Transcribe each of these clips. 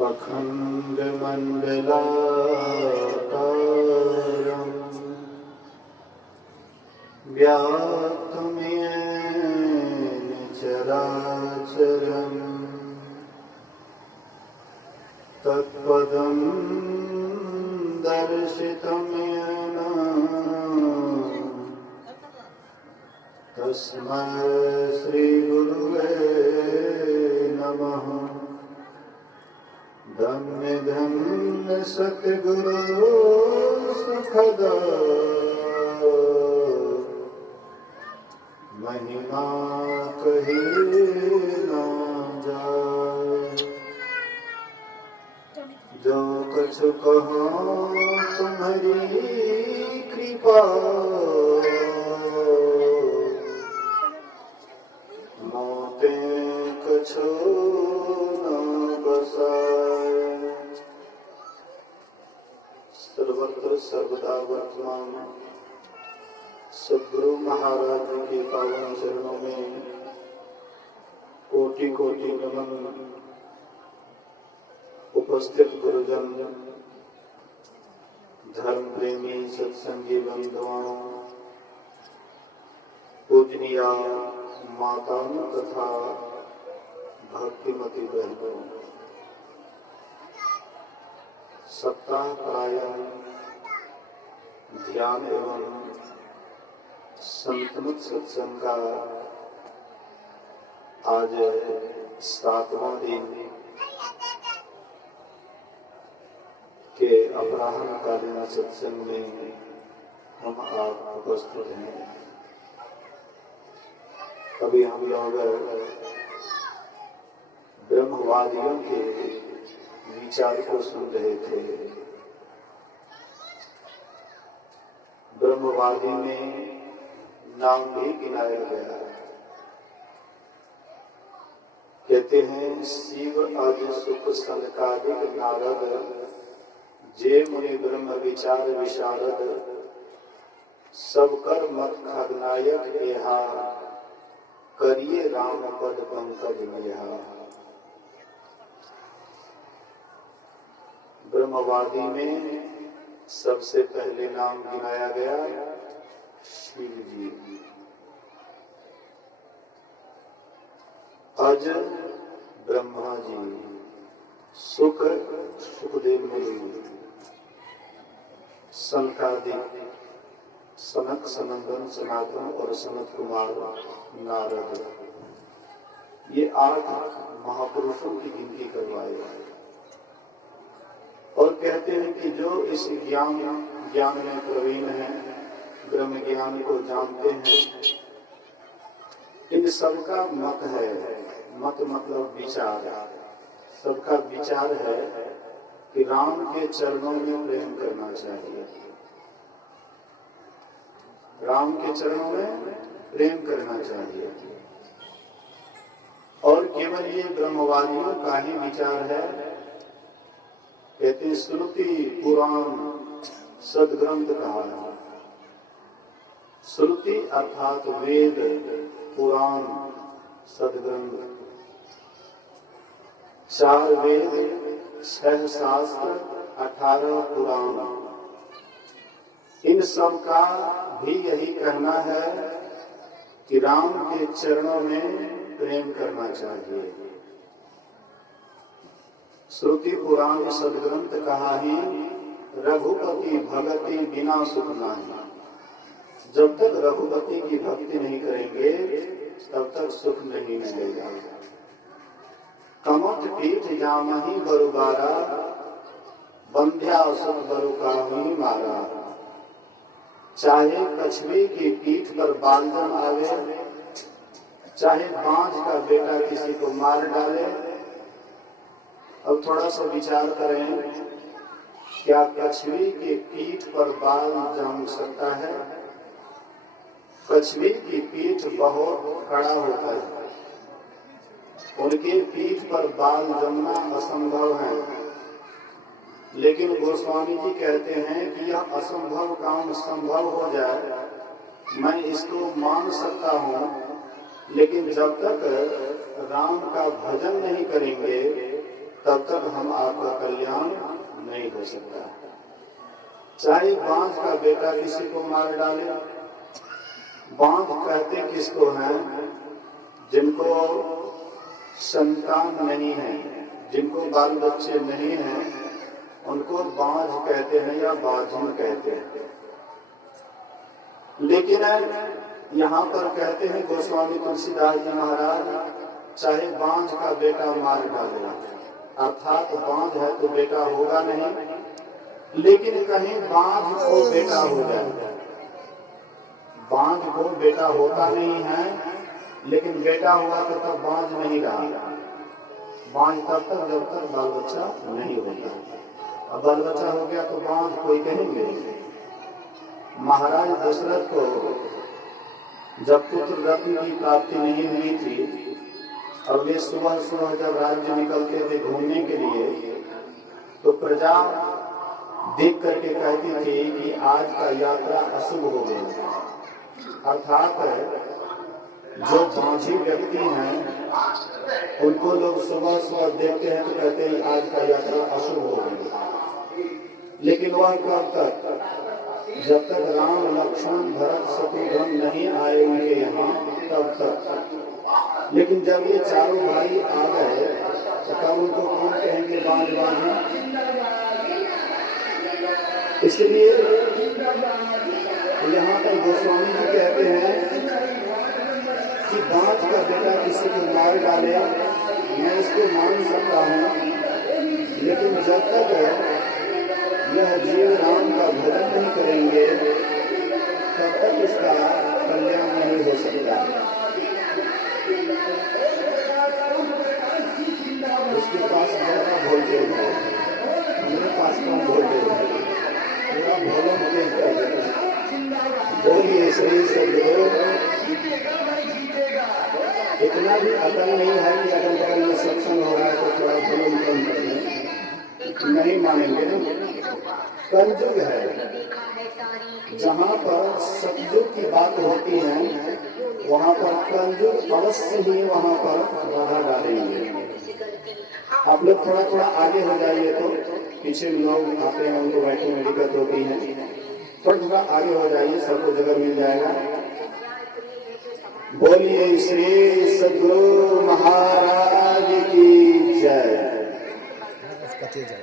अखण्डमण्डलाकारं व्याप्तमेन चराचरं तत्पदं दर्शितं येन तस्मै श्रीगुरुवे नमः। धन्य धन्य सतगुरु सुखदा महिमा कही ना जाए। जो कुछ कहो तुम्हारी कृपा मोते कुछ न बसाए। सर्वत्र सर्वदा वर्तमान सद्गुरु महाराज के पावन चरणों में कोटि कोटि नमन। उपस्थित गुरुजन, धर्म प्रेमी सत्संगी बंधुओं, पूजनीय माताओं तथा भक्तिमती बहनों, सप्ताह प्रायण ध्यान एवं संतमत सत्संग का आज 7वां दिन के अपराह्न कालीन सत्संग में हम आप उपस्थित हैं। अभी हम लोग ब्रह्मवादियों के विचार को सुन रहे थे। ब्रह्मवादी में नाम भी गिनाया गया। कहते हैं शिव आदि सुख सनकादिक नारद जे मुनि ब्रह्म विचार विशारद सब कर मत खगनायक एहा करिए राम पद पंकज नेहा। ब्रह्मवादी में सबसे पहले नाम गिनाया गया शिव जी। अज ब्रह्मा जी, सुख सुखदेव मुनि, सनकादिक सनक सनंदन सनातन और सनत कुमार नारद, ये 8 महापुरुषों की गिनती करवाए और कहते हैं कि जो इस ज्ञान में प्रवीण है, ब्रह्म ज्ञान को जानते हैं, इन सबका मत है। मत मतलब विचार। सबका विचार है कि राम के चरणों में प्रेम करना चाहिए। राम के चरणों में प्रेम करना चाहिए। और केवल ये ब्रह्मवादियों का ही विचार है। कहते श्रुति पुराण सदग्रंथ कहा है। श्रुति अर्थात वेद, पुराण सदग्रंथ, 4 वेद, 6 शास्त्र, 18 पुराण, इन सब का भी यही कहना है कि राम के चरणों में प्रेम करना चाहिए। श्रुति पुराण सदग्रंथ कहा ही रघुपति भगति बिना सुख नाही। जब तक रघुपति की भक्ति नहीं करेंगे तब तक सुख नहीं मिलेगा। कमठ पीठ जामहि बरुबारा बंध्या सुख बरु काहि मारा। चाहे कछुए की पीठ पर बांधन आवे, चाहे बांझ का बेटा किसी को मार डाले। अब थोड़ा सा विचार करें, क्या कछुए की पीठ पर बाल जम सकता है? कछुए की पीठ बहुत खड़ा होता है, उनके पीठ पर बाल जमना असंभव है। लेकिन गोस्वामी जी कहते हैं कि यह असंभव काम संभव हो जाए, मैं इसको मान सकता हूँ, लेकिन जब तक राम का भजन नहीं करेंगे तब तक हम आपका कल्याण नहीं हो सकता। चाहे बांझ का बेटा किसी को मार डाले, बांझ कहते किसको हैं? जिनको संतान नहीं है, जिनको बाल बच्चे नहीं हैं, उनको बांझ कहते हैं या बाझिन कहते हैं। लेकिन यहाँ पर कहते हैं गोस्वामी तुलसीदास जी महाराज, चाहे बांझ का बेटा मार डालेगा, अर्थात बांझ है तो बेटा होगा नहीं, लेकिन कहीं बांझ को बेटा हो जाएगा। बांझ को बेटा होता नहीं है, लेकिन बेटा हुआ तो तब बांझ नहीं रहा। बांझ तब तक जब तक बाल बच्चा नहीं होता। अब बाल बच्चा हो गया तो बांझ कोई कहेंगे। महाराज दशरथ को जब पुत्र रत्न की प्राप्ति नहीं हुई थी और वे सुबह सुबह जब राज्य निकलते थे घूमने के लिए, तो प्रजा देख करके कहती थी कि आज का यात्रा अशुभ हो गई। अर्थात जो बांझी व्यक्ति हैं उनको लोग सुबह सुबह देखते हैं तो कहते हैं आज का यात्रा अशुभ हो गई। लेकिन वह कब तक? जब तक राम लक्ष्मण भरत शत्रुघ्न नहीं आए उनके यहाँ, तब तक। लेकिन जब ये चारों भाई आ गए तो तब उनको कौन कहेंगे बांझ बांझी? इसलिए यहाँ पर गोस्वामी जी कहते हैं कि बांझ का बेटा किसी को मार डाले, मैं इसको मान सकता हूँ, लेकिन जब तक यह जीव राम का भजन नहीं करेंगे तब तक इसका कल्याण नहीं हो सकता। उसके पास ज्यादा वोल्टेज है, मेरे पास कम वोल्टेज है, मेरा भोलन तेज कर देता। बोलिए श्री सदगुरु। इतना भी अकल नहीं है कि अगल बगल में सत्संग हो रहा है तो थोड़ा भोलन कम कर दें, नहीं मानेंगे ना। कलयुग है, जहाँ पर सतयुग की बात होती है वहाँ पर कलयुग अवश्य ही वहाँ पर बाधा डालेंगे। आप लोग थोड़ा थोड़ा आगे हो जाइए, तो पीछे लोग आते हैं उनको बैठने में दिक्कत होती है, थोड़ा थोड़ा आगे हो जाइए, सबको जगह मिल जाएगा। बोलिए श्री सद्गुरु महाराज की जय।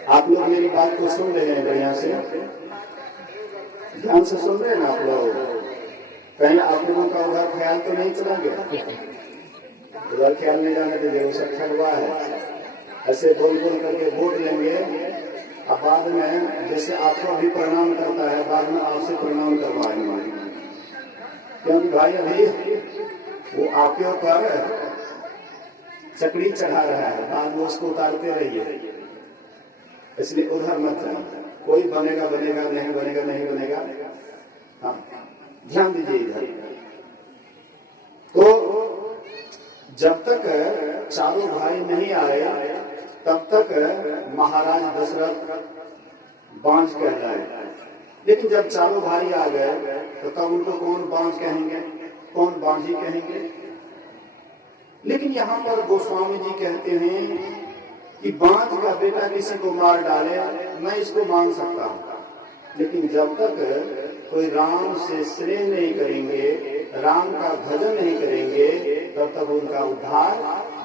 आप लोग मेरी बात को सुन रहे हैं बढ़िया से, ध्यान से सुन रहे हैं ना आप लोग? कहीं आप लोगों का उधर ख्याल तो नहीं चला गया? उधर ख्याल नहीं जाने दीजिए, वो सब ठगवा है। ऐसे बोल बोल करके वोट लेंगे, अब बाद में जैसे आपको अभी प्रणाम करता है, बाद में आपसे प्रणाम करवाएंगे, क्योंकि भाई अभी वो आपके ऊपर चकड़ी चढ़ा रहा है, बाद में उसको उतारते रहिए। इसलिए उधर मत जाए। कोई बनेगा बनेगा, नहीं बनेगा नहीं बनेगा। हाँ, ध्यान दीजिए इधर। तो जब तक चारों भाई नहीं आए तब तक महाराज दशरथ बांझ कहलाए। लेकिन जब चारों भाई आ गए तो तब उनको कौन बांझ कहेंगे, कौन बांझी कहेंगे? लेकिन यहाँ पर गोस्वामी जी कहते हैं कि बांझ का बेटा किसी को मार डाले, मैं इसको मान सकता हूँ, लेकिन जब तक कोई राम से स्नेह नहीं करेंगे, राम का भजन नहीं करेंगे, तब तक उनका उद्धार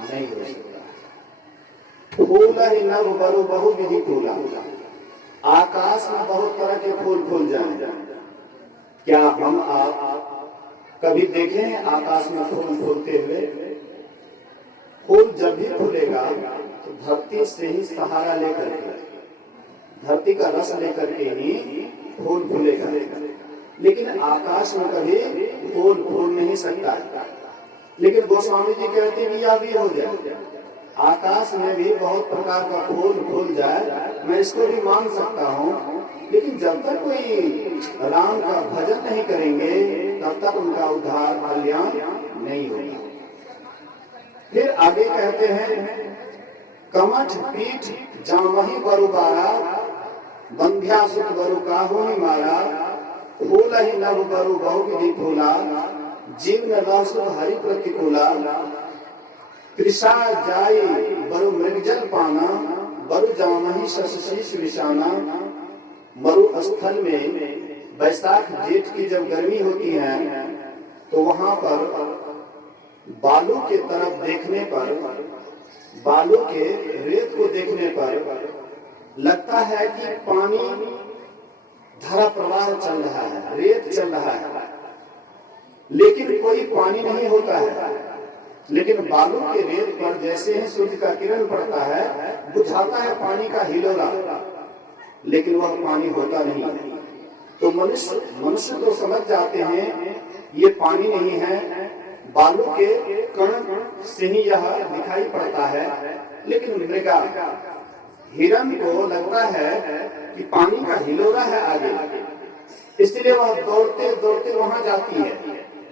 नहीं हो सकता। फूल ही नव बरु बहु विधि फूला, आकाश में बहुत तरह के फूल फूल जाए। क्या हम आप कभी देखे हैं आकाश में फूल फूलते हुए? फूल जब भी फूलेगा तो धरती से ही सहारा लेकर के, धरती का रस लेकर के ही फूल फूलेगा। लेकिन आकाश में कभी फूल फूल नहीं सकता है। लेकिन गोस्वामी जी कहते हैं यह भी हो जाए, आकाश में भी बहुत प्रकार का फूल फूल जाए, मैं इसको भी मान सकता हूँ, लेकिन जब तक कोई राम का भजन नहीं करेंगे तब तक उनका उद्धार कल्याण नहीं होगा। फिर आगे कहते हैं कमठ पीठ जामही बरुबारा, बंध्या सुख बरु काहू ही मारा, फूल ही नभ बरु बहु विधि फूला, जीवन रस हरि प्रतिकूला, कृषा जाई बरु मृगजल पाना, बरु जामहि शशशीष विषाना। मरु स्थल में बैसाख जेठ की जब गर्मी होती है तो वहां पर बालू के तरफ देखने पर, बालू के रेत को देखने पर लगता है कि पानी धारा प्रवाह चल रहा है, रेत चल रहा है, लेकिन कोई पानी नहीं होता है। लेकिन बालू के रेत पर जैसे ही सूर्य का किरण पड़ता है बुझाता है पानी का हिलोरा, लेकिन वह पानी होता नहीं। तो मनुष्य तो समझ जाते हैं ये पानी नहीं है, बालू के कण से ही यह दिखाई पड़ता है। लेकिन मृगा हिरण को लगता है कि पानी का हिलोरा है आगे, इसलिए वह दौड़ते दौड़ते वहां जाती है,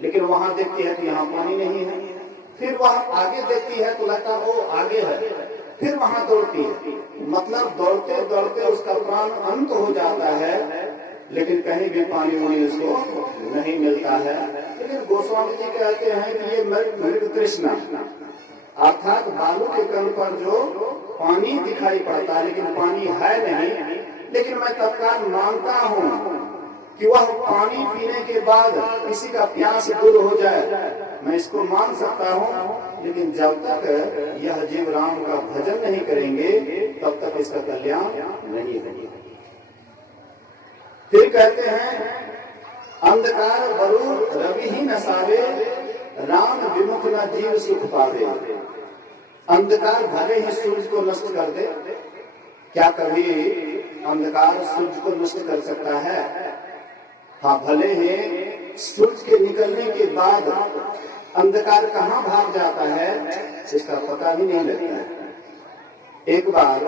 लेकिन वहां देखती है कि यहाँ पानी नहीं है। फिर वह आगे देखती है तो लगता है वो आगे है, फिर वहां दौड़ती है। मतलब दौड़ते दौड़ते उसका प्राण अंत हो जाता है, लेकिन कहीं भी पानी वानी उसको नहीं मिलता है। लेकिन गोस्वामी जी कहते हैं कि ये मृग तृष्णा, अर्थात बालू के कण पर जो पानी दिखाई पड़ता है लेकिन पानी है नहीं, लेकिन मैं तत्काल मानता हूँ कि वह पानी पीने के बाद किसी का प्यास दूर हो जाए, मैं इसको मान सकता हूँ। लेकिन जब तक यह जीव राम का भजन नहीं करेंगे तब तक इसका कल्याण नहीं होगा। फिर कहते हैं अंधकार बरु रवि ही नसावे, राम विमुख न जीव सुख पावे। अंधकार भले ही सूर्य को नष्ट कर दे, क्या कभी अंधकार सूर्य को नष्ट कर सकता है? हाँ, भले ही सूर्य के निकलने के बाद अंधकार कहाँ भाग जाता है इसका पता भी नहीं लगता है। एक बार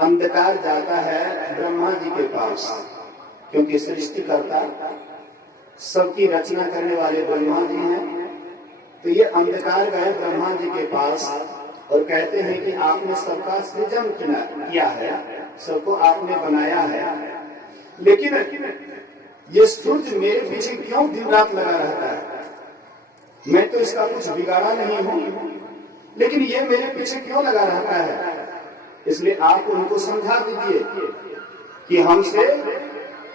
अंधकार जाता है ब्रह्मा जी के पास, क्योंकि सृष्टिकर्ता सबकी रचना करने वाले ब्रह्मा जी हैं। तो ये अंधकार गए ब्रह्मा जी के पास और कहते हैं कि आपने सबका सृजन किया है, सबको आपने बनाया है, लेकिन ये सूर्य मेरे पीछे क्यों दिन रात लगा रहता है? मैं तो इसका कुछ बिगाड़ा नहीं हूं, लेकिन ये मेरे पीछे क्यों लगा रहता है? इसलिए आप उनको समझा दीजिए कि हमसे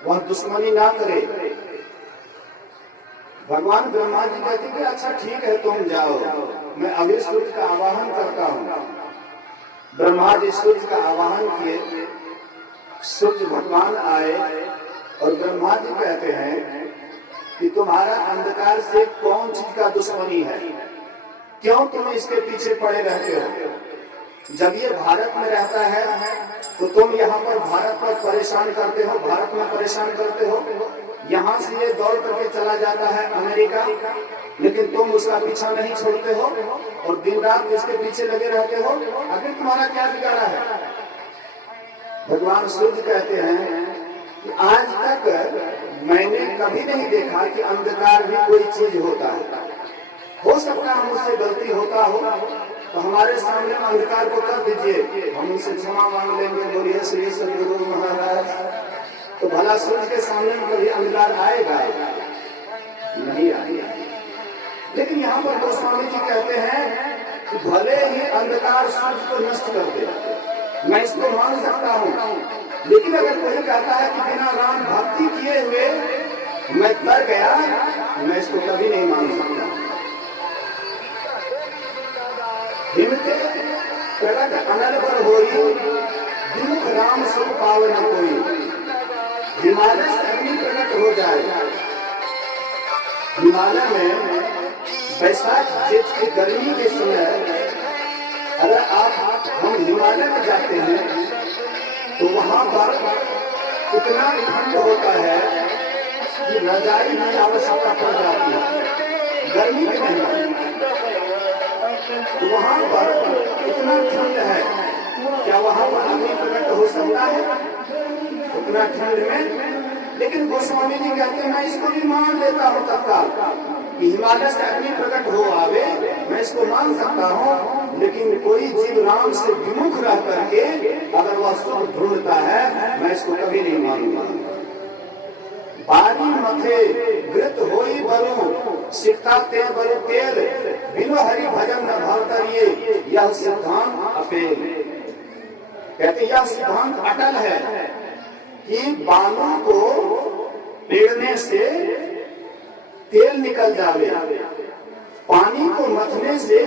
वह दुश्मनी ना करे। भगवान ब्रह्मा जी कहते कि अच्छा ठीक है तुम जाओ, मैं अभी सूर्य का आवाहन करता हूँ। ब्रह्मा जी सूर्य का आवाहन किए, सूर्य भगवान आए और ब्रह्मा जी कहते हैं कि तुम्हारा अंधकार से कौन चीज का दुश्मनी है, क्यों तुम इसके पीछे पड़े रहते हो? जब ये भारत में रहता है तो तुम यहाँ पर भारत पर परेशान करते हो, भारत में परेशान करते हो। यहाँ से ये दौड़ करके चला जाता है अमेरिका, लेकिन तुम उसका पीछा नहीं छोड़ते हो और दिन रात इसके पीछे लगे रहते हो। आखिर तुम्हारा क्या बिगाड़ा है? भगवान सूर्य कहते हैं कि आज तक मैंने कभी नहीं देखा कि अंधकार भी कोई चीज होता है। हो सकता है मुझसे गलती होता हो तो हमारे सामने अंधकार को कर दीजिए, हम उनसे क्षमा मांग लेंगे। बोलिए श्री सद्गुरु महाराज। तो भला सूर्य के सामने में कभी अंधकार आएगा? नहीं आएगा। लेकिन यहाँ पर गोस्वामी जी कहते हैं कि भले ही अंधकार सूर्य को नष्ट कर दे, मैं इसको मान सकता हूँ, लेकिन अगर कोई कहता है कि बिना राम भक्ति किए हुए मैं तर गया, मैं इसको कभी नहीं मान सकता। हिमते प्रकट अनल पर होई, विमुख राम सुख पावे न कोई। हिमालय से अग्नि प्रकट हो जाए, हिमालय में बैसाख जेठ की गर्मी के समय अगर हम हिमालय में जाते हैं तो वहां पर इतना ठंड होता है कि रजाई की आवश्यकता पड़ जाती है गर्मी के महीने। तो वहां पर इतना ठंड है, क्या वहां पर अग्नि प्रकट हो सकता है उतना ठंड में? लेकिन गोस्वामी जी कहते हैं मैं इसको भी मान लेता हूँ तत्काल कि हिमालय से अग्नि प्रकट हो आवे, मैं इसको मान सकता हूँ। लेकिन कोई जीव राम से विमुख रह करके अगर वह सुख ढूंढता है, मैं इसको कभी नहीं मानूंगा। बारी मथे वृत होई बरु, सिकता ते बरु तेल, बिनु हरि भजन न भाव करिए, यह सिद्धांत अपेल। कहते यह सिद्धांत अटल है कि बालों को पेड़ने से तेल निकल जावे, पानी को मथने से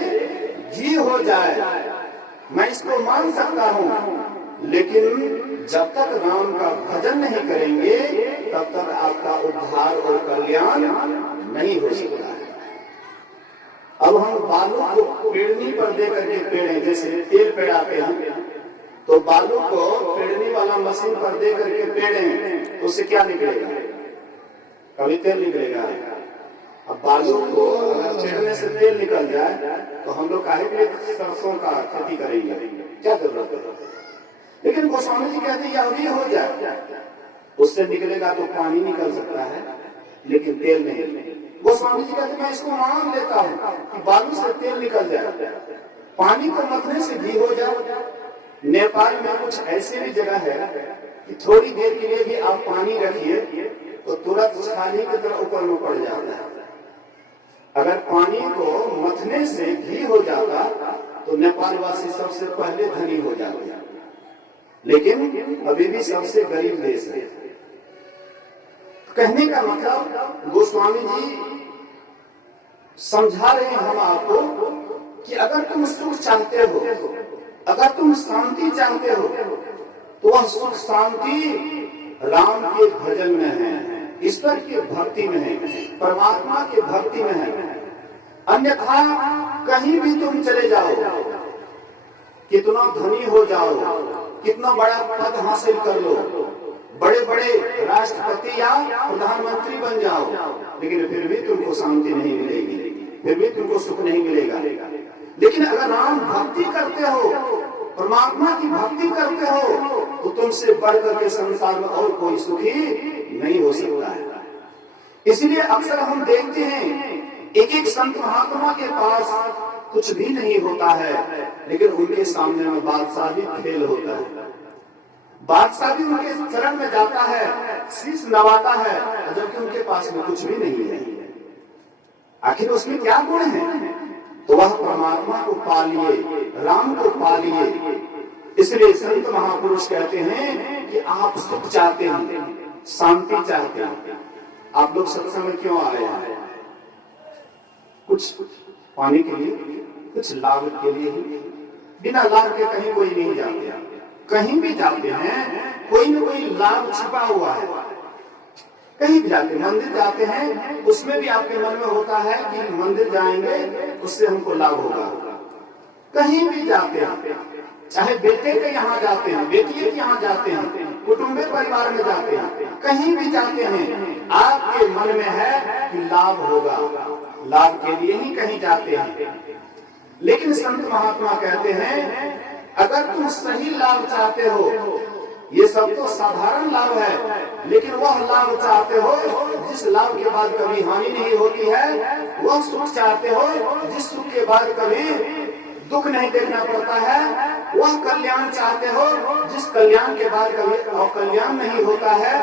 घी हो जाए। मैं इसको मान सकता हूं, लेकिन जब तक राम का भजन नहीं करेंगे तब तक आपका उद्धार और कल्याण नहीं हो सकता है। अब हम बालों को पेड़नी पर दे करके पेड़े, जैसे तेल पेड़ाते हैं तो बालों को पेड़नी वाला मशीन पर दे करके पेड़े, उससे क्या निकलेगा? कभी तेल निकलेगा। अब बालों को अगर पेड़ने से तेल निकल जाए तो हम लोग काहे के सरसों का खेती करेंगे, क्या जरूरत है? लेकिन गोस्वामी जी कहते हैं अभी हो जाए, उससे निकलेगा तो पानी निकल सकता है लेकिन तेल नहीं। गोस्वामी जी कहते मैं इसको मान लेता हूँ कि बालू से तेल निकल जाए, पानी को मथने से घी हो जाए। नेपाल में कुछ ऐसे भी जगह है कि थोड़ी देर के लिए भी आप पानी रखिए तो तुरंत छाली की तरह ऊपर में पड़ जाता है। अगर पानी को मथने से घी हो जाता तो नेपाल वासी सबसे पहले धनी हो जाते, लेकिन अभी भी सबसे गरीब देश है। कहने का मतलब गोस्वामी जी समझा रहे हैं हम आपको कि अगर तुम सुख चाहते हो, अगर तुम शांति चाहते हो, तो वह सुख शांति राम के भजन में है, ईश्वर की भक्ति में है, परमात्मा की भक्ति में है। अन्यथा कहीं भी तुम चले जाओ, कितना धनी हो जाओ, कितना बड़ा पद हासिल कर लो, बड़े बड़े राष्ट्रपति या प्रधानमंत्री बन जाओ, लेकिन फिर भी तुमको शांति नहीं मिलेगी, फिर भी तुमको सुख नहीं मिलेगा। लेकिन अगर राम भक्ति करते हो, परमात्मा की भक्ति करते हो, तो तुमसे बढ़कर के संसार में और कोई सुखी नहीं हो सकता है। इसलिए अक्सर हम देखते हैं एक एक संत महात्मा के पास कुछ भी नहीं होता है, लेकिन उनके सामने में बादशाह भी फेल होता है। बादशाह भी उनके चरण में जाता है, शीश नवाता है, जबकि उनके पास में कुछ भी नहीं है। आखिर उसमें क्या गुण है? तो वह परमात्मा को पा लिए, राम को पा लिए। इसलिए संत महापुरुष कहते हैं कि आप सुख चाहते हैं, शांति चाहते हैं, आप लोग सत्संग में क्यों आए हैं? कुछ पाने के लिए, कुछ लाभ के लिए ही। बिना लाभ के कहीं कोई नहीं जाते, कहीं भी जाते हैं कोई न कोई लाभ छिपा हुआ है। कहीं भी जाते, मंदिर जाते हैं, उसमें भी आपके मन में होता है कि मंदिर जाएंगे उससे हमको लाभ होगा। कहीं भी जाते हैं, चाहे बेटे के यहाँ जाते हैं, बेटियों के यहाँ जाते हैं, कुटुंबे परिवार में जाते हैं, कहीं भी जाते हैं, आपके मन में है कि लाभ होगा, लाभ के लिए ही कहीं जाते हैं। लेकिन संत महात्मा कहते हैं अगर तुम सही लाभ चाहते हो, ये सब तो साधारण लाभ है, लेकिन वह लाभ चाहते हो जिस लाभ के बाद कभी हानि नहीं होती है, वह सुख चाहते हो जिस सुख के बाद कभी दुख नहीं देखना पड़ता है, वह कल्याण चाहते हो जिस कल्याण के बाद कभी अकल्याण नहीं होता है,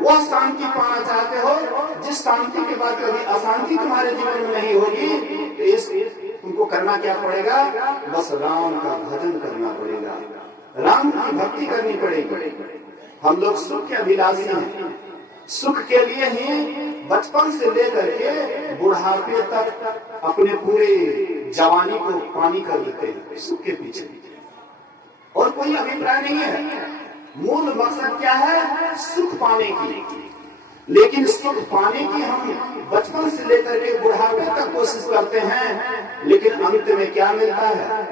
वह शांति पाना चाहते हो जिस शांति के बाद कभी अशांति तुम्हारे जीवन में नहीं होगी, तो इस तुमको करना क्या पड़ेगा? बस राम का भजन करना पड़ेगा, राम की भक्ति करनी पड़ेगी। हम लोग सुख के अभिलाषी हैं, सुख के लिए ही बचपन से लेकर के बुढ़ापे तक अपने पूरे जवानी को पानी कर देते हैं सुख के पीछे, और कोई अभिप्राय नहीं है। मूल मकसद क्या है? सुख पाने की। लेकिन सुख पाने की हम बचपन से लेकर के बुढ़ापे तक कोशिश करते हैं, लेकिन अंत में क्या मिलता है?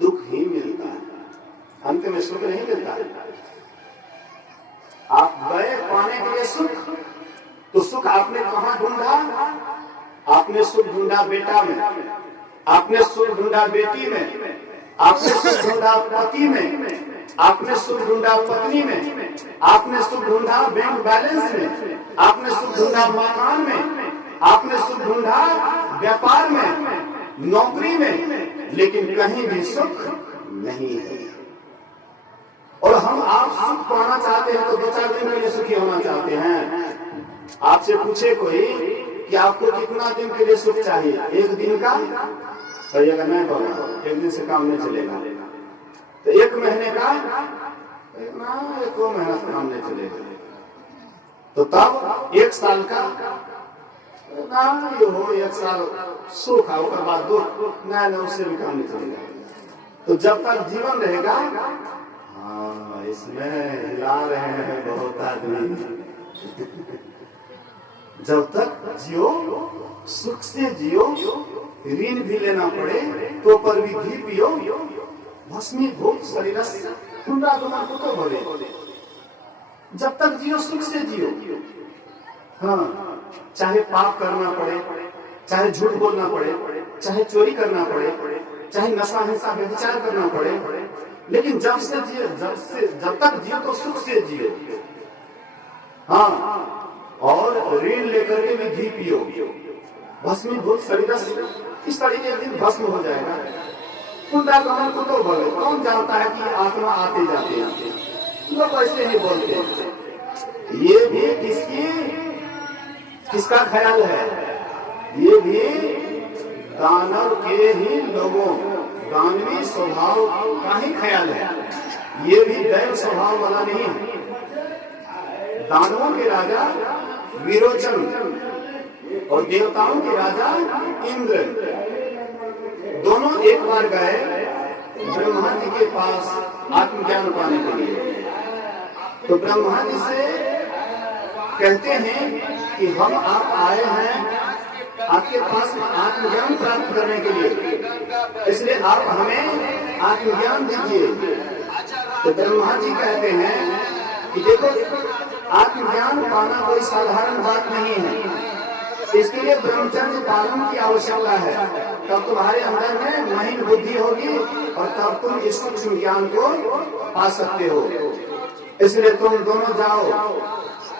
दुख ही मिलता है, अंत में सुख नहीं मिलता है। आप गए पाने के लिए सुख, तो सुख आपने कहाँ ढूंढा? आपने सुख ढूंढा बेटा में, आपने सुख ढूंढा बेटी में, आपने सुख ढूंढा पति में, आपने सुख ढूंढा पत्नी में, आपने सुख ढूंढा बैंक बैलेंस में, आपने सुख ढूंढा मकान में, आपने सुख ढूंढा व्यापार में, नौकरी में, लेकिन कहीं भी सुख नहीं है। और हम आप सुख पाना चाहते हैं तो 2-4 दिन के लिए सुखी होना चाहते हैं। आपसे पूछे कोई कि आपको कितना दिन के लिए सुख चाहिए? 1 दिन का? कहिएगा नहीं बाबा, 1 दिन से काम नहीं चलेगा। तो 1 महीने का ना 1 महीना काम नहीं चलेगा, तो तब 1 साल का ना ये हो 1 साल सुख है, उसके बाद दुख ना उससे भी काम नहीं चलेगा। तो जब तक जीवन रहेगा, हाँ इसमें हिला रहे हैं बहुत आदमी, जब तक जियो सुख से जियो, ऋण भी लेना पड़े तो पर भी घी पियो, भस्मीभूत शरीर कुतो भवे, जब तक जियो सुख से जियो। हाँ, चाहे पाप करना पड़े, चाहे झूठ बोलना पड़े, चाहे चोरी करना पड़े, चाहे नशा हिंसा व्यभिचार करना पड़े, लेकिन जब जब तक जियो तो सुख से जियो। हाँ, और ऋण लेकर के भी घी पियो, भस्मीभूत शरीर, इस तरीके एक दिन भस्म हो जाएगा। पुनरागमन को तो बोले, कौन जानता है कि आत्मा आते जाते हैं, लोग ऐसे ही बोलते हैं। ये भी किसका ख्याल है? ये भी दानव के ही लोगों, दानवी स्वभाव का ही ख्याल है, ये भी दैव स्वभाव वाला नहीं है। दानवों के राजा विरोचन और देवताओं के राजा इंद्र, दोनों एक बार गए ब्रह्मा जी के पास आत्मज्ञान पाने के लिए। तो ब्रह्मा जी से कहते हैं कि हम आप आए हैं आपके पास आत्मज्ञान प्राप्त करने के लिए, इसलिए आप हमें आत्मज्ञान दीजिए। तो ब्रह्मा जी कहते हैं कि देखो, आत्मज्ञान पाना कोई साधारण बात नहीं है, इसके लिए ब्रह्मचर्य पालन की आवश्यकता है। तब तुम्हारे अंदर में महीन बुद्धि होगी और तब तुम इस सूक्ष्म ज्ञान को पा सकते हो। इसलिए तुम दोनों जाओ,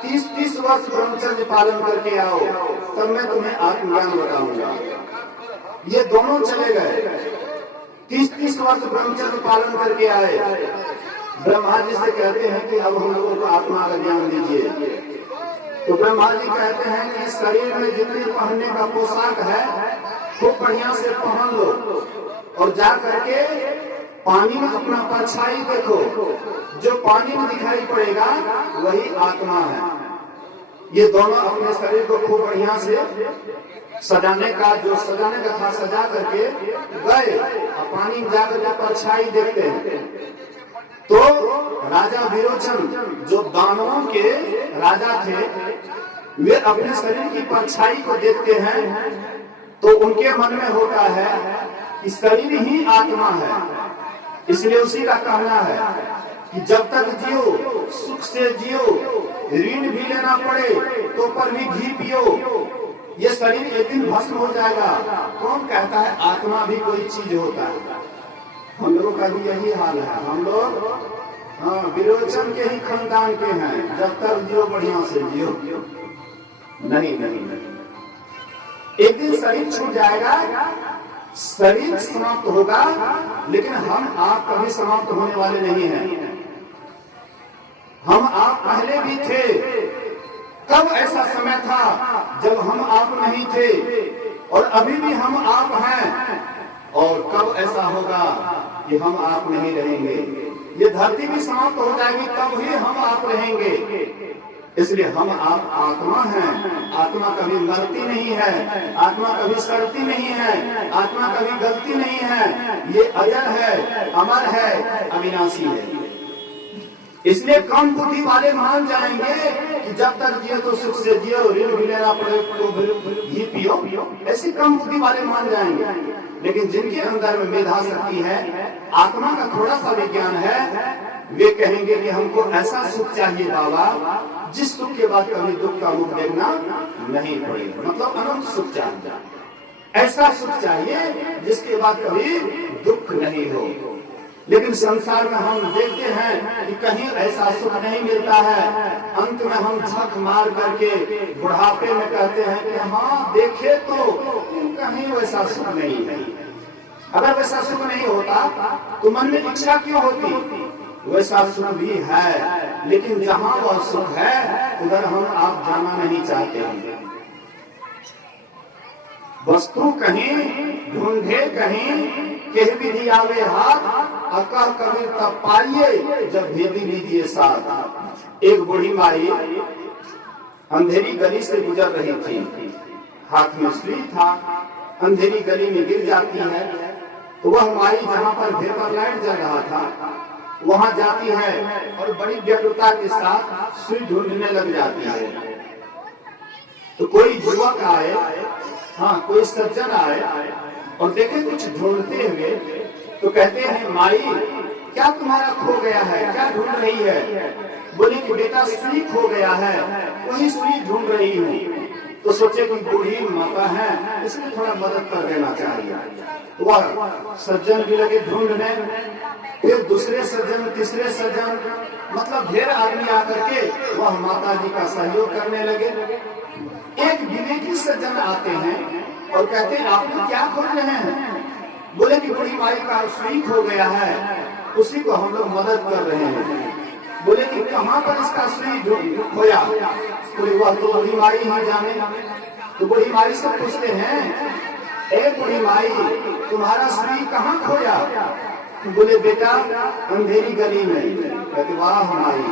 30 वर्ष ब्रह्मचर्य पालन करके आओ, तब मैं तुम्हें आत्मज्ञान बताऊंगा। ये दोनों चले गए, 30 वर्ष ब्रह्मचर्य पालन करके आए। ब्रह्मा जी से कहते हैं कि अब हम लोगों को आत्मा का ज्ञान दीजिए। तो ब्रह्मा जी कहते हैं कि शरीर में जितनी पहनने का पोशाक है खूब बढ़िया से पहन लो और जा करके पानी में अपना परछाई देखो, जो पानी में दिखाई पड़ेगा वही आत्मा है। ये दोनों अपने शरीर को खूब बढ़िया से सजाने का जो सजाने का था सजा करके गए और पानी में जाकर के परछाई देखते हैं। तो राजा विरोचन जो दानवों के राजा थे, वे अपने शरीर की परछाई को देखते हैं तो उनके मन में होता है कि शरीर ही आत्मा है। इसलिए उसी का कहना है कि जब तक जियो सुख से जियो, ऋण भी लेना पड़े तो पर भी घी पियो, ये शरीर एक दिन भस्म हो जाएगा। कौन कहता है आत्मा भी कोई चीज होता है? हम लोगों का भी यही हाल है। हम लोग हाँ विरोचन के ही खानदान के हैं, जब तक जियो बढ़िया से जियो। नहीं, एक दिन शरीर छूट जाएगा, शरीर समाप्त होगा, लेकिन हम आप कभी समाप्त होने वाले नहीं हैं। हम आप पहले भी थे। कब ऐसा समय था जब हम आप नहीं थे, और अभी भी हम आप हैं, और कब ऐसा होगा कि हम आप नहीं रहेंगे? ये धरती भी समाप्त हो जाएगी, तब ही हम आप रहेंगे। इसलिए हम आप आत्मा हैं। आत्मा कभी मरती नहीं है, आत्मा कभी सड़ती नहीं है, आत्मा कभी गलती नहीं है। ये अजर है, अमर है, अविनाशी है। इसलिए कम बुद्धि वाले मान जाएंगे कि जब तक जियो तो सुख से जियो, ऋण भी लेना पड़े तो घी पियो, ऐसे कम बुद्धि वाले मान जाएंगे। लेकिन जिनके अंदर में मेधा शक्ति है, आत्मा का थोड़ा सा विज्ञान है, वे कहेंगे कि हमको ऐसा सुख चाहिए बाबा जिस सुख के बाद कभी दुख का मुख देखना नहीं पड़ेगा। मतलब अनंत सुख चाहिए, ऐसा सुख चाहिए जिसके बाद कभी दुख नहीं हो। लेकिन संसार में हम देखते हैं कि कहीं ऐसा सुख नहीं मिलता है। अंत में हम झक मार करके बुढ़ापे में कहते हैं कि हाँ देखे तो कहीं वैसा सुख नहीं है। अगर वैसा सुख नहीं होता तो मन में इच्छा क्यों होती? वैसा सुख भी है, लेकिन जहाँ वह सुख है उधर हम आप जाना नहीं चाहते हैं। वस्तु कहीं ढूंढे कहीं कह विधि आवे हाथ, अकह कबीर तब पाइए जब भेदी लीजिए साथ। एक बूढ़ी माई अंधेरी गली से गुजर रही थी, हाथ में सुई था, अंधेरी गली में गिर जाती है तो वह माई जहाँ पर भेपर लाइट जल रहा था वहां जाती है और बड़ी व्याकुलता के साथ सुई ढूंढने लग जाती है। तो कोई युवक आए, हाँ कोई सज्जन आए और देखे कुछ ढूंढते हुए तो कहते हैं माई क्या तुम्हारा खो गया है, क्या ढूंढ रही है? बोली कि बेटा सुई खो गया है, वही सुई ढूंढ रही हूँ। तो सोचे कि बूढ़ी माता है इसमें थोड़ा मदद कर देना चाहिए। वह सज्जन भी लगे ढूंढने, फिर दूसरे सज्जन तीसरे सज्जन, मतलब ढेर आदमी आकर के वह माता जी का सहयोग करने लगे। एक विवेकी सज्जन आते हैं और कहते हैं आप लोग क्या खोज रहे हैं? बोले कि बूढ़ी माई का सुई खो गया है, उसी को हम लोग मदद कर रहे हैं। बोले कि कहाँ पर इसका सुई खोया? बोले वह तो बूढ़ी माई ही जाने। तो बूढ़ी माई से पूछते हैं ए बूढ़ी माई तुम्हारा सुई कहाँ खोया? बोले बेटा अंधेरी गली में। कहते वाह माई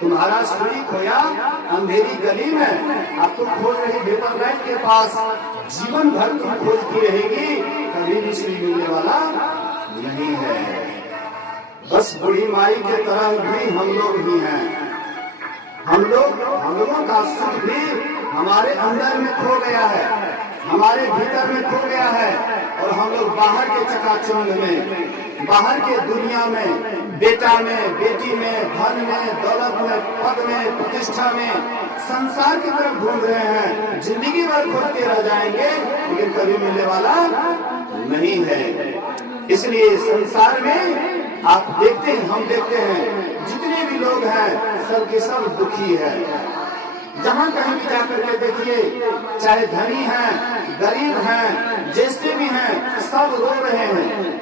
तुम्हारा सुई खोया अंधेरी गली में, अब तुम खोज रही भेपर लाइट के पास, जीवन भर तुम खोजती रहेगी, कभी भी सुई मिलने वाला नहीं है। बस बूढ़ी माई के तरह भी हम लोग भी हैं। हम लोगों का सुख भी हमारे अंदर में खो गया है, हमारे भीतर में खो गया है और हम लोग बाहर के चकाचौंध में, बाहर के दुनिया में, बेटा में, बेटी में, धन में, दौलत में, पद में, प्रतिष्ठा में, संसार की तरफ ढूंढ रहे हैं। जिंदगी भर खोजते रह जाएंगे लेकिन कभी मिलने वाला नहीं है। इसलिए संसार में आप देखते हैं, हम देखते हैं जितने भी लोग हैं सब के सब दुखी है। जहाँ कहीं भी जाकर के देखिए, चाहे धनी हैं, गरीब हैं, जैसे भी हैं, सब रो रहे हैं,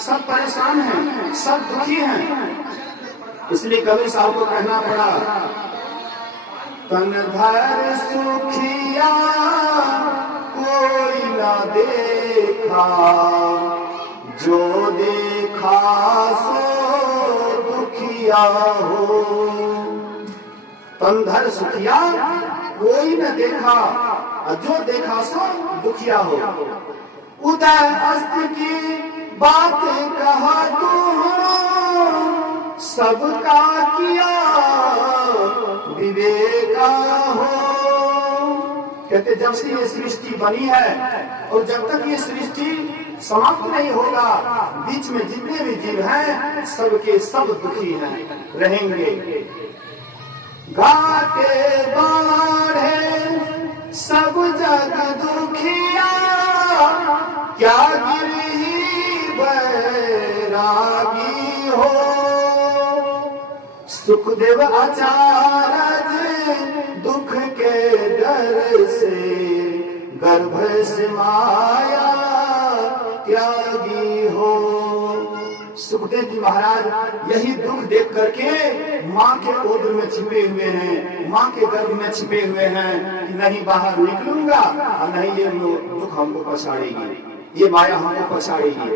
सब परेशान हैं, सब दुखी हैं। इसलिए कबीर साहब को कहना पड़ा तन धर सुखिया कोई ना देखा, जो देखा सो दुखिया हो। तंधर सुखिया कोई न देखा, जो देखा सो दुखिया हो। उदय अस्त की बात कहा तू सबका किया विवेका हो। कहते जब से ये सृष्टि बनी है और जब तक ये सृष्टि समाप्त नहीं होगा, बीच में जितने भी जीव हैं सबके सब दुखी हैं, रहेंगे। घाटे बाढ़े सब जग दुखिया, क्या गिरही बैरागी हो। सुखदेव आचार्य दुख के डर से गर्भ से माया त्यागी हो। सुखदेव जी महाराज यही दुख देख करके माँ के ओदर में छिपे हुए हैं, माँ के गर्भ में छिपे हुए हैं कि नहीं बाहर निकलूंगा और नहीं ये दुख हमको पछाड़ेगी, ये माया हमको पछाड़ेगी।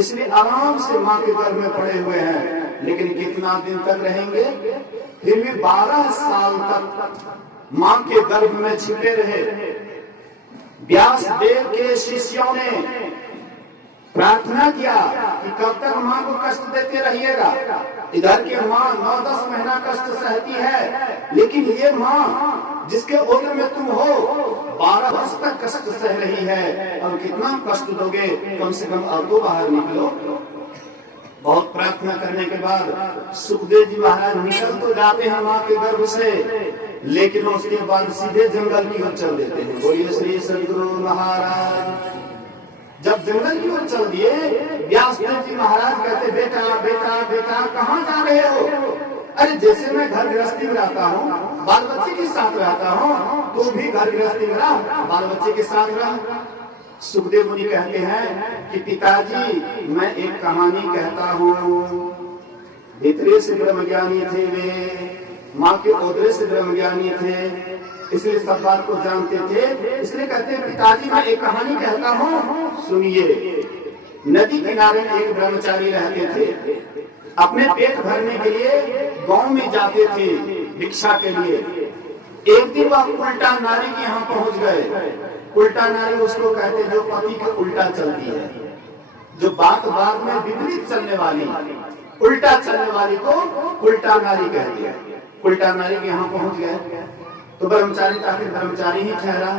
इसलिए आराम से माँ के गर्भ में पड़े हुए हैं। लेकिन कितना दिन तक रहेंगे? फिर भी 12 साल तक माँ के गर्भ में छिपे रहे। व्यास देव के शिष्यों ने प्रार्थना किया कि कब तक माँ को कष्ट देते रहिएगा। इधर के माँ 9-10 महीना कष्ट सहती है, लेकिन ये माँ जिसके ओर में तुम हो 12 वर्ष तक कष्ट सह रही है, अब कितना कष्ट दोगे? कम से कम अब तो बाहर निकलो। बहुत प्रार्थना करने के बाद सुखदेव जी महाराज निकल तो जाते हैं माँ के गर्भ से, लेकिन उसके बाद सीधे जंगल की ओर चल देते हैं। बोलिए श्री सद्गुरु महाराज। जब जंगल की ओर चल दिए, व्यासदेव जी महाराज कहते बेटा बेटा बेटा कहाँ जा रहे हो? अरे जैसे मैं घर गृहस्थी में रहता हूँ, बाल बच्चे के साथ रहता हूँ, तू भी घर गृहस्थी में रह, बाल बच्चे के साथ रह। सुखदेव मुनि कहते हैं कि पिताजी मैं एक कहानी कहता हूँ। भीतरे से ब्रह्मज्ञानी थे वे, माँ के ओदरे से ब्रह्मज्ञानी थे, इसलिए सब बात को जानते थे। इसलिए कहते हैं पिताजी मैं एक कहानी कहता हूँ, सुनिए। नदी किनारे एक ब्रह्मचारी रहते थे, अपने पेट भरने के लिए गांव में जाते थे भिक्षा के लिए। एक दिन वह उल्टा नारी के यहाँ पहुंच गए। उल्टा नारी उसको कहते जो पति के उल्टा चलती है, जो बात बात में विपरीत चलने वाली, उल्टा चलने वाली को उल्टा नारी कहती है। उल्टा नारी के यहाँ पहुंच गए तो ब्रह्मचारी का फिर ब्रह्मचारी ही ठहरा,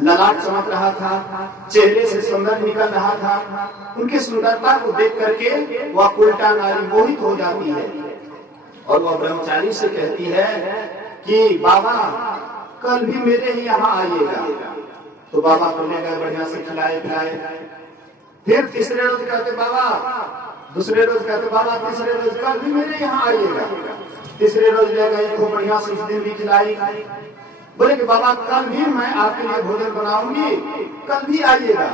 ललाट चमक रहा था, चेहरे से सुंदर निकल रहा था। उनकी सुंदरता को देख करके वह उल्टा नारी मोहित हो जाती है और वह ब्रह्मचारी से कहती है कि बाबा कल भी मेरे ही यहाँ आइएगा। तो बाबा को ले गए, बढ़िया से खिलाए पिलाए। फिर तीसरे रोज कहते बाबा, दूसरे रोज कहते बाबा, तीसरे रोज कल भी मेरे यहाँ आइएगा। तीसरे रोज ले गए तो बढ़िया से उस दिन भी खिलाई। बोले कि बाबा कल भी मैं आपके लिए भोजन बनाऊंगी, कल भी आइएगा।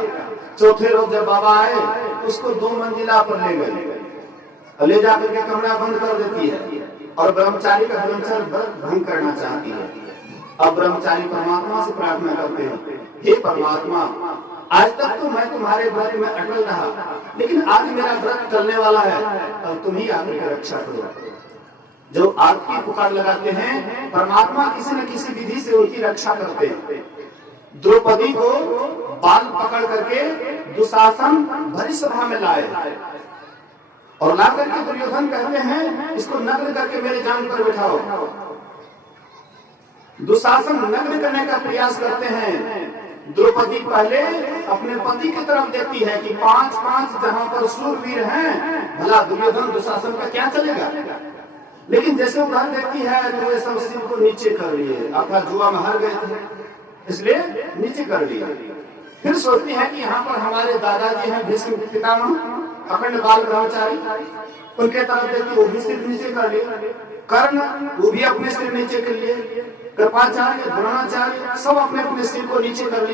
चौथे रोज जब बाबा आए उसको 2 मंजिला पर ले गए, ले जाकर के कमरा बंद कर देती है और ब्रह्मचारी का ब्रह्मचर्य भंग करना चाहती है। अब ब्रह्मचारी परमात्मा से प्रार्थना करते हैं, हे परमात्मा आज तक तो मैं तुम्हारे व्रत में अटल रहा, लेकिन आज मेरा व्रत चलने वाला है, अब तुम ही आकर के रक्षा करो। जो आपकी पुकार लगाते हैं परमात्मा किसी न किसी विधि से उनकी रक्षा करते हैं। द्रौपदी को बाल पकड़ करके दुशासन भरी सभा में लाए और ला करके दुर्योधन कहते हैं इसको नग्न करके मेरे जांग पर बिठाओ। दुशासन नग्न करने का प्रयास करते हैं। द्रौपदी पहले अपने पति की तरफ देखती है कि 5-5 जहां पर शूरवीर हैं, भला दुर्योधन दुशासन का क्या चलेगा। लेकिन जैसे उधर देखती है तो वे सब सिर को नीचे कर लिए, अपना जुआ में हार गए थे इसलिए नीचे कर लिया। फिर सोचती है कि यहाँ पर हमारे दादाजी हैं भीष्म पितामह अखंड बाल ब्रह्मचारी, उनके तरफ देखती वो भी सिर नीचे कर लिया। कर्ण वो भी अपने सिर नीचे कर लिए, कृपाचार्य द्रोणाचार्य सब अपने अपने सिर को नीचे कर लिए।